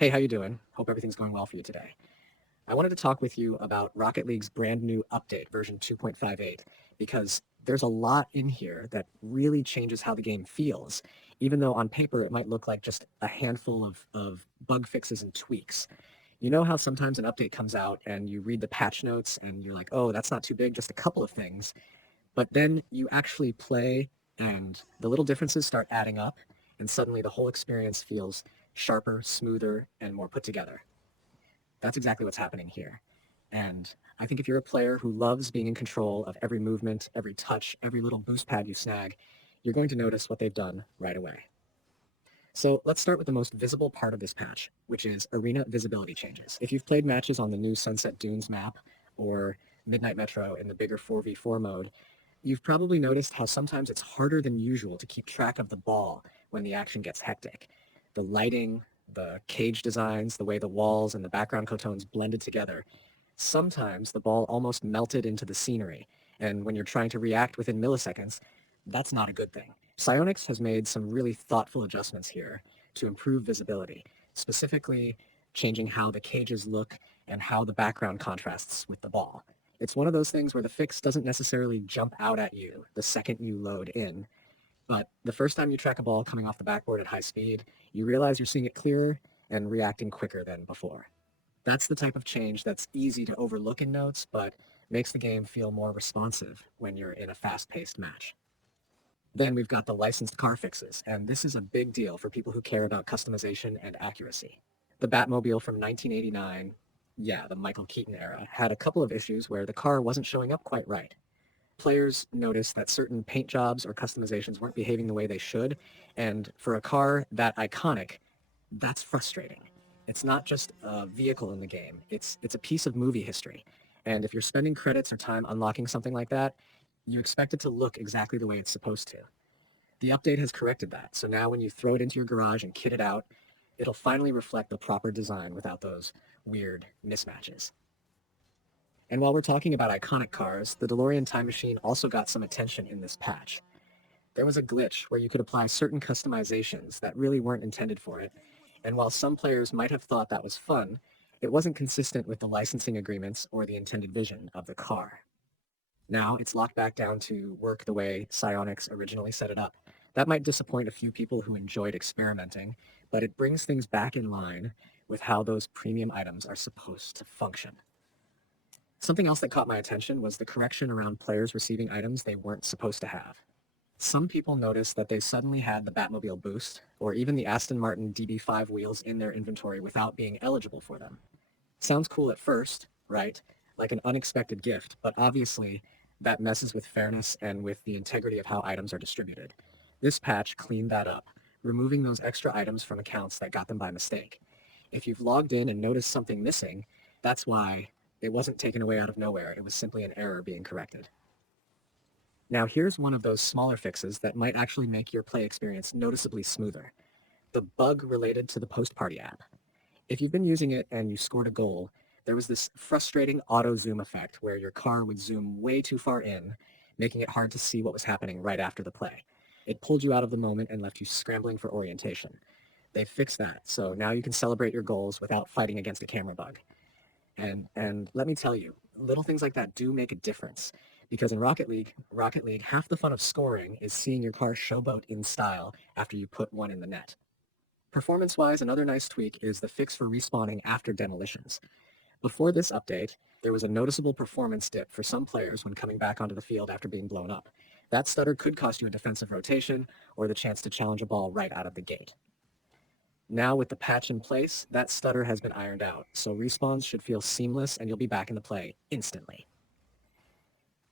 Hey, how you doing? Hope everything's going well for you today. I wanted to talk with you about Rocket League's brand new update, version 2.58, because there's a lot in here that really changes how the game feels, even though on paper it might look like just a handful of bug fixes and tweaks. You know how sometimes an update comes out and you read the patch notes and you're like, oh, that's not too big, just a couple of things. But then you actually play and the little differences start adding up, and suddenly the whole experience feels sharper, smoother, and more put together. That's exactly what's happening here. And I think if you're a player who loves being in control of every movement, every touch, every little boost pad you snag, you're going to notice what they've done right away. So let's start with the most visible part of this patch, which is arena visibility changes. If you've played matches on the new Sunset Dunes map or Midnight Metro in the bigger 4v4 mode, you've probably noticed how sometimes it's harder than usual to keep track of the ball when the action gets hectic. The lighting, the cage designs, the way the walls and the background cotones blended together. Sometimes the ball almost melted into the scenery, and when you're trying to react within milliseconds, that's not a good thing. Psyonix has made some really thoughtful adjustments here to improve visibility, specifically changing how the cages look and how the background contrasts with the ball. It's one of those things where the fix doesn't necessarily jump out at you the second you load in, but the first time you track a ball coming off the backboard at high speed, you realize you're seeing it clearer and reacting quicker than before. That's the type of change that's easy to overlook in notes, but makes the game feel more responsive when you're in a fast-paced match. Then we've got the licensed car fixes, and this is a big deal for people who care about customization and accuracy. The Batmobile from 1989, yeah, the Michael Keaton era, had a couple of issues where the car wasn't showing up quite right. Players noticed that certain paint jobs or customizations weren't behaving the way they should, and for a car that iconic, that's frustrating. It's not just a vehicle in the game, it's a piece of movie history. And if you're spending credits or time unlocking something like that, you expect it to look exactly the way it's supposed to. The update has corrected that, so now when you throw it into your garage and kit it out, it'll finally reflect the proper design without those weird mismatches. And while we're talking about iconic cars, the DeLorean time machine also got some attention in this patch. There was a glitch where you could apply certain customizations that really weren't intended for it, and while some players might have thought that was fun, it wasn't consistent with the licensing agreements or the intended vision of the car. Now it's locked back down to work the way Psyonix originally set it up. That might disappoint a few people who enjoyed experimenting, but it brings things back in line with how those premium items are supposed to function. Something else that caught my attention was the correction around players receiving items they weren't supposed to have. Some people noticed that they suddenly had the Batmobile boost, or even the Aston Martin DB5 wheels in their inventory without being eligible for them. Sounds cool at first, right? Like an unexpected gift, but obviously that messes with fairness and with the integrity of how items are distributed. This patch cleaned that up, removing those extra items from accounts that got them by mistake. If you've logged in and noticed something missing, that's why it wasn't taken away out of nowhere. It was simply an error being corrected. Now here's one of those smaller fixes that might actually make your play experience noticeably smoother. The bug related to the post-party app. If you've been using it and you scored a goal, there was this frustrating auto zoom effect where your car would zoom way too far in, making it hard to see what was happening right after the play. It pulled you out of the moment and left you scrambling for orientation. They fixed that, so now you can celebrate your goals without fighting against a camera bug. And let me tell you, little things like that do make a difference. Because in Rocket League, half the fun of scoring is seeing your car showboat in style after you put one in the net. Performance-wise, another nice tweak is the fix for respawning after demolitions. Before this update, there was a noticeable performance dip for some players when coming back onto the field after being blown up. That stutter could cost you a defensive rotation or the chance to challenge a ball right out of the gate. Now with the patch in place, that stutter has been ironed out, so respawns should feel seamless and you'll be back in the play instantly.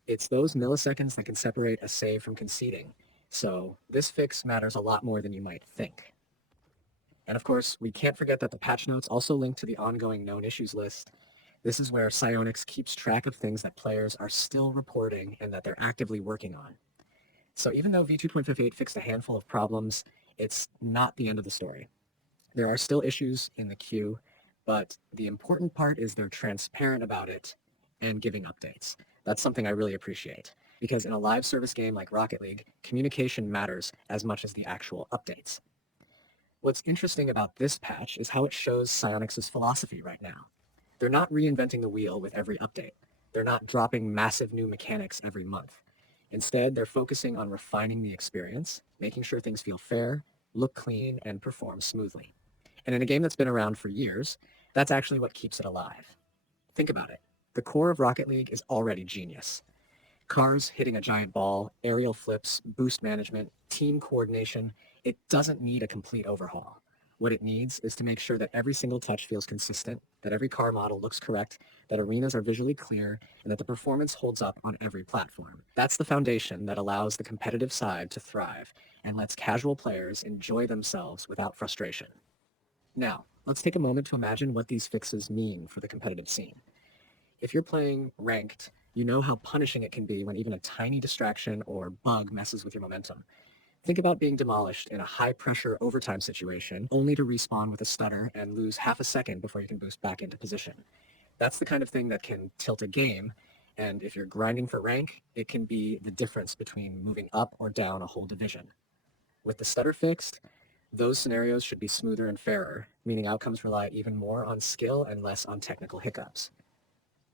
It's those milliseconds that can separate a save from conceding, so this fix matters a lot more than you might think. And of course, we can't forget that the patch notes also link to the ongoing known issues list. This is where Psyonix keeps track of things that players are still reporting and that they're actively working on. So even though V2.58 fixed a handful of problems, it's not the end of the story. There are still issues in the queue, but the important part is they're transparent about it and giving updates. That's something I really appreciate, because in a live service game like Rocket League, communication matters as much as the actual updates. What's interesting about this patch is how it shows Psyonix's philosophy right now. They're not reinventing the wheel with every update. They're not dropping massive new mechanics every month. Instead, they're focusing on refining the experience, making sure things feel fair, look clean, and perform smoothly. And in a game that's been around for years, that's actually what keeps it alive. Think about it. The core of Rocket League is already genius. Cars hitting a giant ball, aerial flips, boost management, team coordination, it doesn't need a complete overhaul. What it needs is to make sure that every single touch feels consistent, that every car model looks correct, that arenas are visually clear, and that the performance holds up on every platform. That's the foundation that allows the competitive side to thrive and lets casual players enjoy themselves without frustration. Now, let's take a moment to imagine what these fixes mean for the competitive scene. If you're playing ranked, you know how punishing it can be when even a tiny distraction or bug messes with your momentum. Think about being demolished in a high-pressure overtime situation, only to respawn with a stutter and lose half a second before you can boost back into position. That's the kind of thing that can tilt a game, and if you're grinding for rank, it can be the difference between moving up or down a whole division. With the stutter fixed, those scenarios should be smoother and fairer, meaning outcomes rely even more on skill and less on technical hiccups.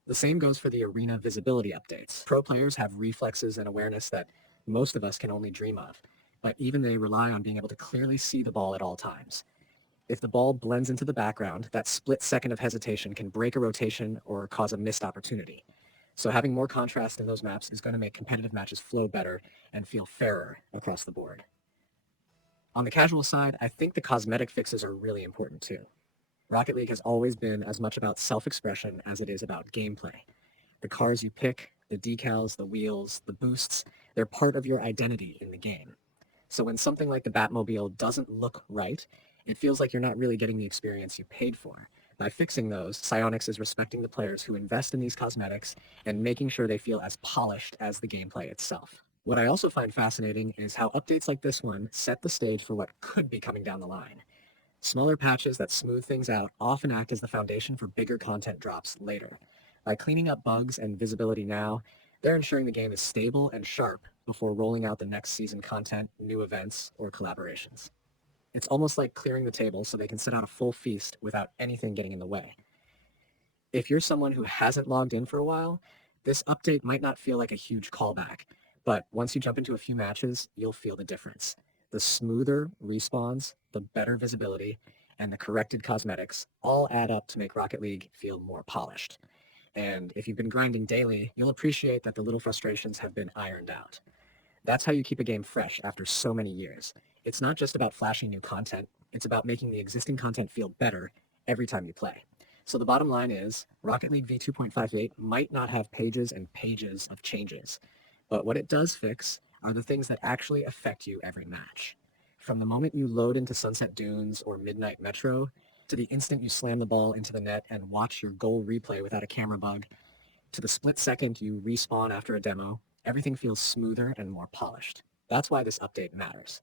The same goes for the arena visibility updates. Pro players have reflexes and awareness that most of us can only dream of, but even they rely on being able to clearly see the ball at all times. If the ball blends into the background, that split second of hesitation can break a rotation or cause a missed opportunity. So having more contrast in those maps is going to make competitive matches flow better and feel fairer across the board. On the casual side, I think the cosmetic fixes are really important too. Rocket League has always been as much about self-expression as it is about gameplay. The cars you pick, the decals, the wheels, the boosts, they're part of your identity in the game. So when something like the Batmobile doesn't look right, it feels like you're not really getting the experience you paid for. By fixing those, Psyonix is respecting the players who invest in these cosmetics and making sure they feel as polished as the gameplay itself. What I also find fascinating is how updates like this one set the stage for what could be coming down the line. Smaller patches that smooth things out often act as the foundation for bigger content drops later. By cleaning up bugs and visibility now, they're ensuring the game is stable and sharp before rolling out the next season content, new events, or collaborations. It's almost like clearing the table so they can set out a full feast without anything getting in the way. If you're someone who hasn't logged in for a while, this update might not feel like a huge callback, but once you jump into a few matches, you'll feel the difference. The smoother respawns, the better visibility, and the corrected cosmetics all add up to make Rocket League feel more polished. And if you've been grinding daily, you'll appreciate that the little frustrations have been ironed out. That's how you keep a game fresh after so many years. It's not just about flashing new content, it's about making the existing content feel better every time you play. So the bottom line is, Rocket League v2.58 might not have pages and pages of changes, but what it does fix are the things that actually affect you every match. From the moment you load into Sunset Dunes or Midnight Metro, to the instant you slam the ball into the net and watch your goal replay without a camera bug, to the split second you respawn after a demo, everything feels smoother and more polished. That's why this update matters.